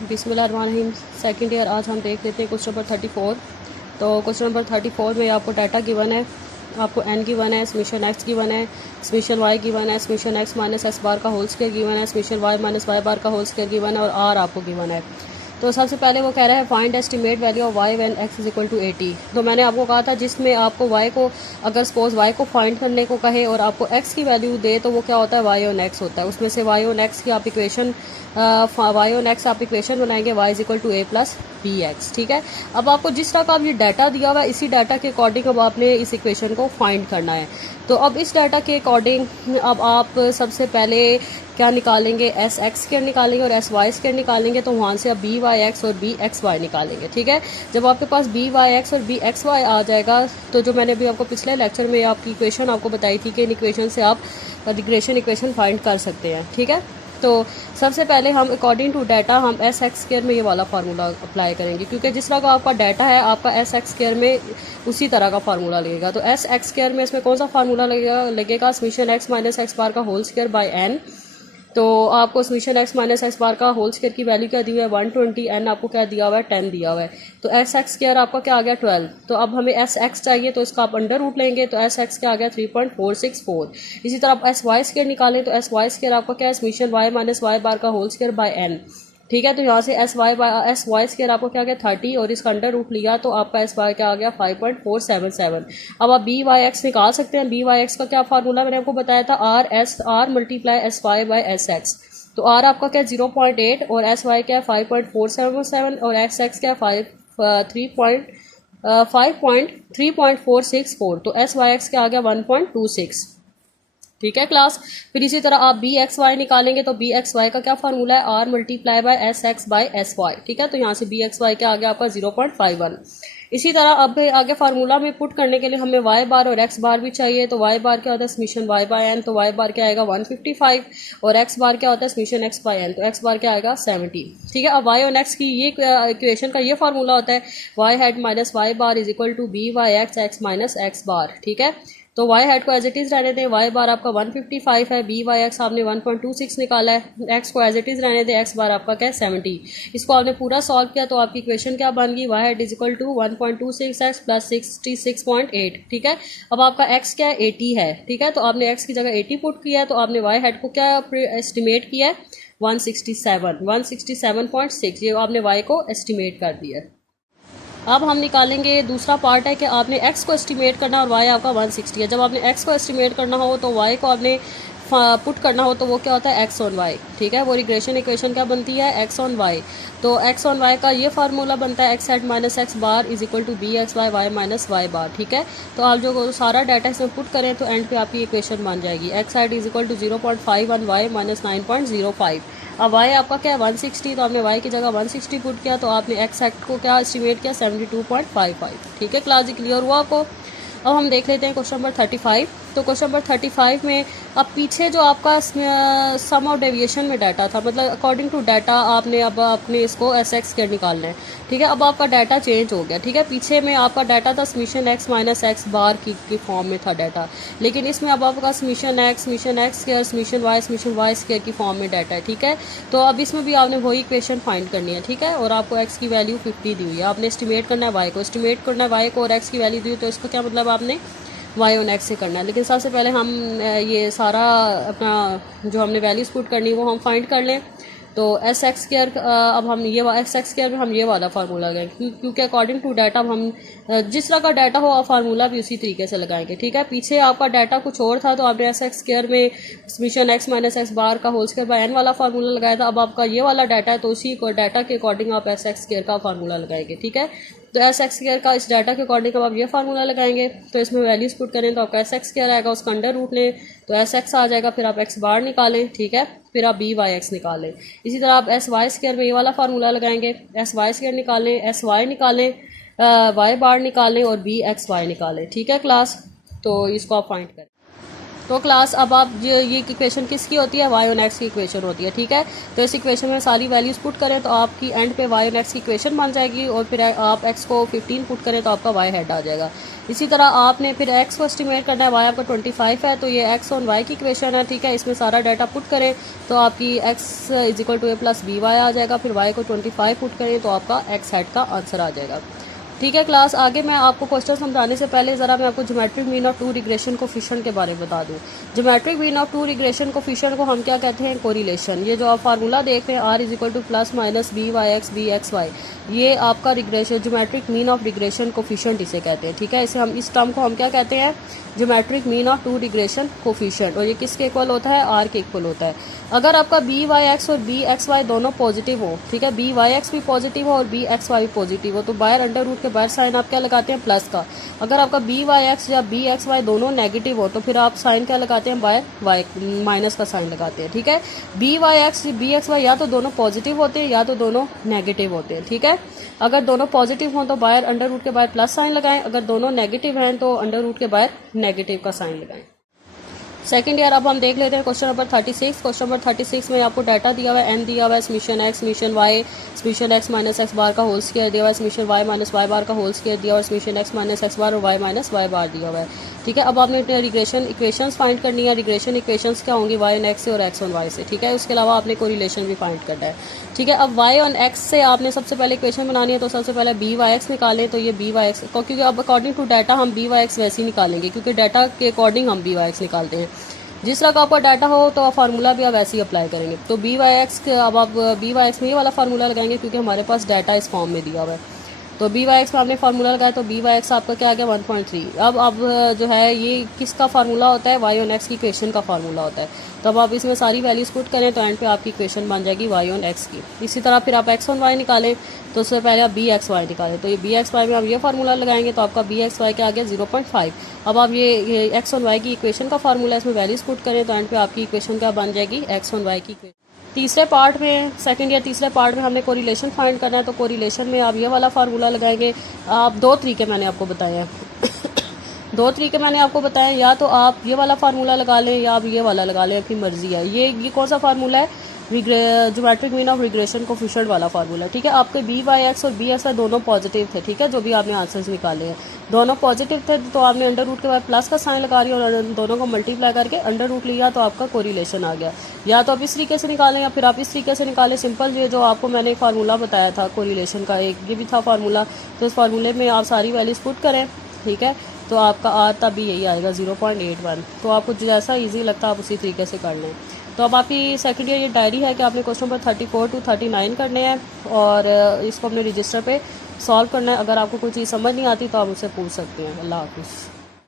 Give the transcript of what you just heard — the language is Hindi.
बिस्मिल्लाहिर्रहमानिर्रहीम। सेकंड ईयर आज हम देख लेते हैं क्वेश्चन नंबर 34। तो क्वेश्चन नंबर 34 में आपको डाटा गिवन है, आपको एन गिवन है, समीशन एक्स गिवन है, समीशन वाई गिवन है, summation x minus x bar का होल स्क्वायर गिवन है, summation y minus y bar का होल स्क्वायर गिवन है और आर आपको गिवन है। तो सबसे पहले वो कह रहा है find estimate value of Y when X is equal to 80। तो मैंने आपको कहा था जिसमें आपको वाई को, अगर सपोज वाई को फाइंड करने को कहे और आपको एक्स की वैल्यू दे तो वो क्या होता है, वाई ऑन एक्स होता है। उसमें से वाई ऑन एक्स की आप इक्वेशन वाई ऑन एक्स आप इक्वेशन बनाएंगे Y is equal to A plus B X. ठीक है, अब आपको जिस तरह का अब ये डाटा दिया हुआ है इसी डाटा के अकॉर्डिंग अब आपने इस इक्वेशन को फाइंड करना है। तो अब इस डाटा के अकॉर्डिंग अब आप सबसे पहले क्या निकालेंगे, एस एक्स स्क्वायर निकालेंगे और एस वाई स्क्वायर निकालेंगे। तो वहाँ से अब बी वाई एक्स और बी एक्स वाई निकालेंगे। ठीक है, जब आपके पास बी वाई एक्स और बी एक्स वाई आ जाएगा तो जो मैंने अभी आपको पिछले लेक्चर में आपकी इक्वेशन आपको बताई थी कि इन इक्वेशन से आप रिग्रेशन इक्वेशन फाइंड कर सकते हैं। ठीक है, तो सबसे पहले हम अकॉर्डिंग टू डाटा हम एस एक्स स्क्वायर में ये वाला फार्मूला अप्लाई करेंगे, क्योंकि जिस तरह का आपका डाटा है आपका एस एक्स स्क्वायर में उसी तरह का फार्मूला लगेगा। तो एस एक्स स्क्वायर में इसमें कौन सा फार्मूला लगेगा summation x minus x bar का होल स्क्वायर बाय एन। तो आपको summation x minus x bar का होल स्क्वायर की वैल्यू क्या दी हुई है 120, एन आपको क्या दिया हुआ है 10 दिया हुआ है। तो एस एक्स स्क्वायर आपका क्या आ गया 12। तो अब हमें एस एक्स चाहिए तो इसका आप अंडर रूट लेंगे तो एस एक्स क्या आ गया 3.464। इसी तरह आप एस वाई स्क्वायर निकालें तो एस वाई स्क्वायर आपका क्या है summation y minus y bar का होल स्क्वायर बाय एन। ठीक है, तो यहाँ से एस वाई स्क्वायर आपको क्या गया 30 और इसका अंडर रूट लिया तो आपका एस वाई क्या आ गया 5.477। अब आप बी वाई एक्स निकाल सकते हैं। बी वाई एक्स का क्या फार्मूला मैंने आपको बताया था, R multiply S Y by S X. तो आर आपका क्या 0.8 और एस वाई क्या 5.477 और एस एक्स क्या 3.464। तो एस वाई एक्स क्या आ गया 1.26। ठीक है क्लास, फिर इसी तरह आप बी एक्स वाई निकालेंगे तो बी एक्स वाई का क्या फार्मूला है, R multiply by S X by S Y. ठीक है, तो यहाँ से बी एक्स वाई क्या आ गया आपका 0.51। इसी तरह अब आगे फार्मूला में पुट करने के लिए हमें वाई बार और एक्स बार भी चाहिए। तो वाई बार क्या होता है समीशन वाई बाय एन, तो वाई बार क्या आएगा 155 और एक्स बार क्या होता है समीशन एक्स बाय एन, तो एक्स बार क्या आएगा 70। ठीक है, अब वाई और एक्स की ये इक्वेशन का ये फार्मूला होता है y head minus y bar is equal to b Y x minus x bar. ठीक है, तो वाई हेड को एज इट इज़ रहने दें, वाई बार आपका 155 है, बी वाई एक्स आपने 1.26 निकाला है, एक्स को एज इट इज़ रहने दें, एक्स बार आपका क्या है 70। इसको आपने पूरा सॉल्व किया तो आपकी इक्वेशन क्या बन गई, Y head is equal to 1.26 X plus 66.8। ठीक है, अब आपका एक्स क्या है 80 है। ठीक है, तो आपने एक्स की जगह 80 पुट किया तो आपने वाई हेड को क्या एस्टिमेट किया है 167.6, ये आपने वाई को एस्टिमेट कर दिया। अब हम निकालेंगे दूसरा पार्ट है कि आपने x को एस्टिमेट करना और y आपका 160 है। जब आपने x को एस्टिमेट करना हो तो y को आपने पुट करना हो तो वो क्या होता है x ऑन y। ठीक है, वो रिग्रेशन इक्वेशन क्या बनती है x ऑन y। तो x ऑन y का ये फार्मूला बनता है x head minus x bar is equal to b x y y minus y bar. ठीक है, तो आप जो सारा डाटा इसमें पुट करें तो एंड पे आपकी इक्वेशन बन जाएगी x head is equal to 0.51 y minus 9.05। अब y आपका क्या है 160, तो आपने y की जगह 160 पुट किया तो आपने x एक्ट को क्या एस्टिमेट किया 72.55। ठीक है क्लास, क्लियर हुआ आपको। अब हम देख लेते हैं क्वेश्चन नंबर 35। तो क्वेश्चन नंबर 35 में अब पीछे जो आपका सम ऑफ डेविएशन में डाटा था, मतलब अकॉर्डिंग टू डाटा आपने अब अपने इसको एस एक्स स्क्वायर निकालना है। ठीक है, अब आपका डाटा चेंज हो गया। ठीक है, पीछे में आपका डाटा था summation x minus x bar की फॉर्म में था डाटा, लेकिन इसमें अब आपका summation X square summation Y square की फॉर्म में डाटा है। ठीक है, तो अब इसमें भी आपने वही इक्वेशन फाइंड करनी है। ठीक है, और आपको एक्स की वैल्यू 50 दी हुई है, आपने एस्टिमेट करना है वाई को, एस्टिमेट करना है वाई को और एक्स की वैल्यू दी हुई तो इसका क्या मतलब आपने वाई ऑन एक्स से करना है। लेकिन सबसे पहले हम ये सारा अपना जो हमने वैल्यूज पुट करनी है वो हम फाइंड कर लें। तो एस एक्स स्क्वायर अब हम ये एस एक्स स्क्वायर में हम ये वाला फार्मूला लगाएंगे क्योंकि अकॉर्डिंग टू डाटा हम जिस तरह का डाटा हो फार्मूला भी उसी तरीके से लगाएंगे। ठीक है, पीछे आपका डाटा कुछ और था तो आपने एस एक्स स्क्वायर में summation x minus x bar का होल स्क्वायर बाय एन वाला फार्मूला लगाया था। अब आपका ये वाला डाटा है तो उसी डाटा के अकॉर्डिंग आप एस एक्स स्क्वायर का फार्मूला लगाएंगे। ठीक है, तो एस एक्स स्क्वायर का इस डाटा के अकॉर्डिंग अब आप ये फार्मूला लगाएंगे तो इसमें वैल्यूज पुट करें तो आपका एस एक्स स्क्वायर आएगा, उसका अंडर रूट लें तो एस एक्स आ जाएगा, फिर आप एक्स बार निकालें। ठीक है, फिर आप बी वाई एक्स निकालें। इसी तरह आप एस वाई स्क्वायर में ये वाला फार्मूला लगाएंगे, एस वाई स्क्वायर निकालें, एस वाई निकालें, वाई बार निकालें और बी एक्स वाई निकालें। ठीक है क्लास, तो इसको आप फाइंड करें। तो क्लास अब आप ये इक्वेशन किसकी होती है, वाई ऑन एक्स की इक्वेशन होती है, ठीक है। तो इस इक्वेशन में सारी वैल्यूज पुट करें तो आपकी एंड पे वाई ऑन एक्स की इक्वेशन बन जाएगी, और फिर आप एक्स को 15 पुट करें तो आपका वाई हेड आ जाएगा। इसी तरह आपने फिर एक्स को एस्टिमेट करना है, वाई आपका 25 है, तो ये एक्स ऑन वाई की इक्वेशन है, ठीक है। इसमें सारा डाटा पुट करें तो आपकी x is equal to A plus b y आ जाएगा, फिर वाई को 25 पुट करें तो आपका एक्स हेड का आंसर आ जाएगा, ठीक है। क्लास आगे मैं आपको क्वेश्चन समझाने से पहले ज़रा मैं आपको geometric mean of two regression coefficient के बारे में बता दूं। Geometric mean of two regression coefficient को हम क्या कहते हैं, कोरिलेशन। ये जो आप फार्मूला देख रहे हैं R is equal to plus minus B Y X Y, ये आपका regression geometric mean of regression coefficient इसे कहते हैं, ठीक है। इसे हम इस टर्म को हम क्या कहते हैं, geometric mean of two regression coefficient, और ये किसके इक्वल होता है, आर के इक्वल होता है। अगर आपका बी वाई एक्स और बी एक्स वाई दोनों पॉजिटिव हो, ठीक है, बी वाई एक्स भी पॉजिटिव हो और बी एक्स वाई भी पॉजिटिव हो, तो बाहर अंडर रूट के बाहर साइन आप क्या लगाते हैं, प्लस का। अगर आपका बी वाई एक्स या बी एक्स वाई दोनों नेगेटिव हो तो फिर आप साइन क्या लगाते हैं, बाय वाई माइनस का साइन लगाते हैं, ठीक है। B Y X B x Y या तो दोनों पॉजिटिव होते हैं या तो दोनों नेगेटिव होते हैं, ठीक है। अगर दोनों पॉजिटिव हों तो बाहर अंडर रूट के बाहर प्लस साइन लगाएं, अगर दोनों नेगेटिव हैं तो अंडर रूट के बाहर नेगेटिव का साइन लगाएं। सेकंड ईयर अब हम देख लेते हैं क्वेश्चन नंबर 36। क्वेश्चन नंबर 36 में आपको डाटा दिया हुआ है, एन दिया हुआ है, summation x summation y summation x minus x bar का होल स्क्वायर दिया हुआ है, summation y minus y bar का होल स्क्वायर दिया हुआ है, summation x minus x bar और वाई माइनस वाई बार दिया हुआ है, ठीक है। अब आपने अपने रिग्रेशन इक्वेशंस फाइंड करनी है। रिग्रेशन इक्वेशंस क्या होंगी, वाई ऑन एक्स से और एक्स ऑन वाई से, ठीक है। उसके अलावा आपने कोरिलेशन भी फाइंड करना है, ठीक है। अब वाई ऑन एक्स से आपने सबसे पहले इक्वेशन बनानी है, तो सबसे पहले बी वाई एक्स निकालें, तो ये बी वाई एक्स, क्योंकि अब अकॉर्डिंग टू डाटा हम बी वाई एक्स वैसे ही निकालेंगे, क्योंकि डाटा के अकॉर्डिंग हम बी वाई एक्स निकालते हैं। जिस तरह का आपका डाटा हो तो आप फार्मूला भी आप वैसे ही अप्लाई करेंगे। तो बी वाई एक्स अब आप बी वाई एक्स में ये वाला फार्मूला लगाएंगे, क्योंकि हमारे पास डाटा इस फॉर्म में दिया हुआ है। तो बी वाई एक्स में आपने फार्मूला लगाया तो बी वाई एक्स आपका क्या आ गया, 1.3। अब जो है ये किसका फार्मूला होता है, वाई ऑन एक्स की इक्वेशन का फार्मूला होता है। तो अब आप इसमें सारी वैल्यूज पुट करें तो एंड पे आपकी इक्वेशन बन जाएगी वाई ऑन एक्स की। इसी तरह फिर आप एक्स ऑन वाई निकालें तो उससे पहले आप बी एक्स वाई निकालें, तो ये बी एक्स वाई में आप ये फार्मूला लगाएंगे तो आपका बी एक्स वाई क्या आ गया, 0.5। अब आप ये एक्स ऑन वाई की इक्वेशन का फार्मूला इसमें वैल्यूज पुट करें तो एंड पे आपकी इक्वेशन क्या बन जाएगी, एक्स ऑन वाई की इक्वेशन। तीसरे पार्ट में सेकंड या तीसरे पार्ट में हमने कोरिलेशन फाइंड करना है, तो कोरिलेशन में आप ये वाला फार्मूला लगाएंगे। आप दो तरीके मैंने आपको बताए हैं दो तरीके मैंने आपको बताए, या तो आप ये वाला फार्मूला लगा लें या आप ये वाला लगा लें, आपकी मर्जी है। ये कौन सा फार्मूला है, geometric mean of regression coefficient वाला फार्मूला, ठीक है। आपके बी वाई एक्स और बी एक्स वाई दोनों पॉजिटिव थे, ठीक है, जो भी आपने आंसर्स निकाले हैं दोनों पॉजिटिव थे, तो आपने अंडर रूट के बाद प्लस का साइन लगा रही और दोनों को मल्टीप्लाई करके अंडर रूट लिया तो आपका कोरिलेशन आ गया। या तो आप इस तरीके से निकालें या फिर आप इस तरीके से निकालें, सिंपल। ये जो आपको मैंने फार्मूला बताया था कोरिलेशन का, एक ये भी था फार्मूला, तो इस फार्मूले में आप सारी वैल्यूज पुट करें, ठीक है, तो आपका आर तब भी यही आएगा 0.81। तो आपको जैसा ईजी लगता है आप उसी तरीके से कर लें। तो अब आपकी सेकंड ईयर ये डायरी है कि आपने क्वेश्चन नंबर 34 to 39 करने हैं और इसको अपने रजिस्टर पे सॉल्व करना है। अगर आपको कोई चीज़ समझ नहीं आती तो आप मुझसे पूछ सकते हैं। अल्लाह हाफिज़।